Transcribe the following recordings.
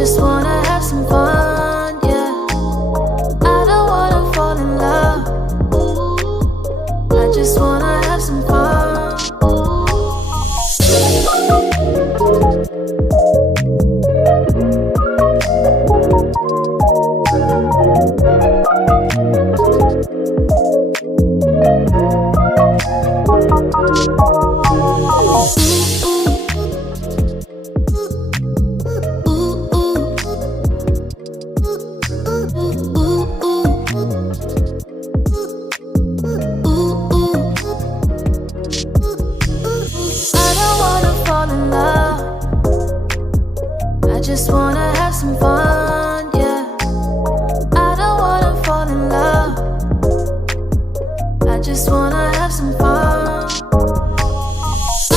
just wanna have some fun, yeah. I don't wanna fall in love. I just wanna have some fun. Just wanna have some fun, yeah. I don't wanna fall in love. I just wanna have some fun.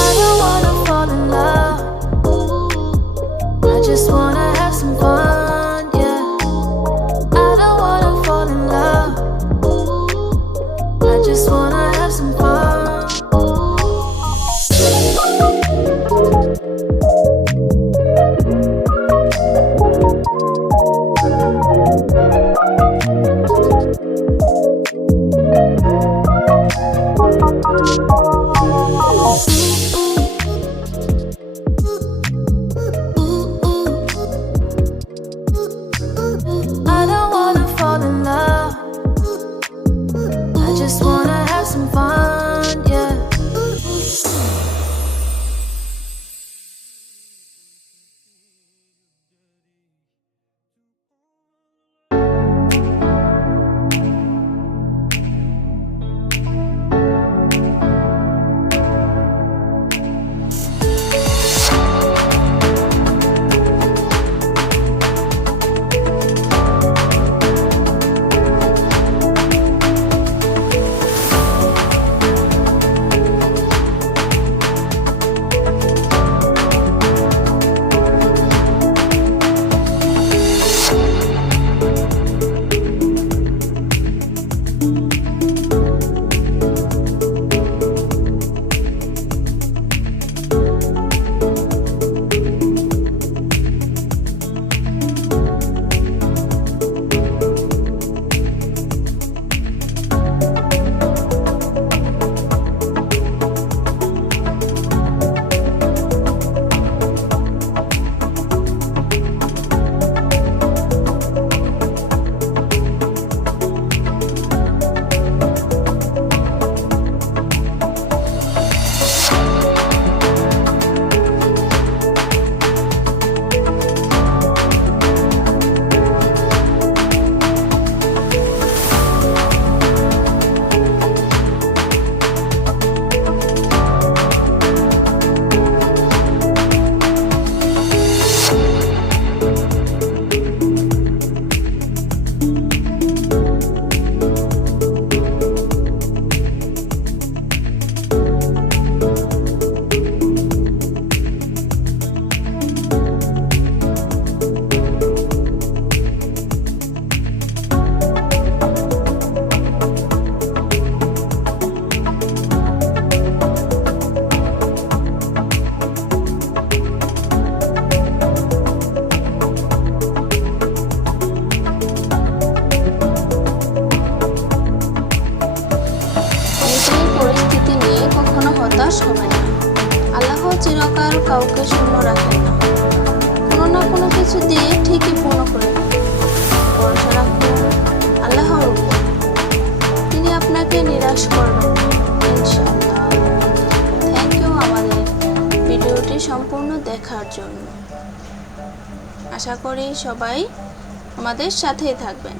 I don't wanna fall in love. I just wanna have some fun, yeah. I don't wanna fall in love. I just wanna have some fun. I don't wanna fall in love. I just wanna have some fun, yeah. হতাশ হবে না। আল্লাহ চিরকাল কাউকে শূন্য রাখেন না, কোনো না কোনো কিছু দিয়ে ঠিকই পূর্ণ করে দেন। ভরসা রাখুন আল্লাহর উপর, তিনি আপনাকে নিরাশ করবেন না ইনশাআল্লাহ। থ্যাংক ইউ আমাদের ভিডিওটি সম্পূর্ণ দেখার জন্য। আশা করি সবাই আমাদের সাথেই থাকবেন।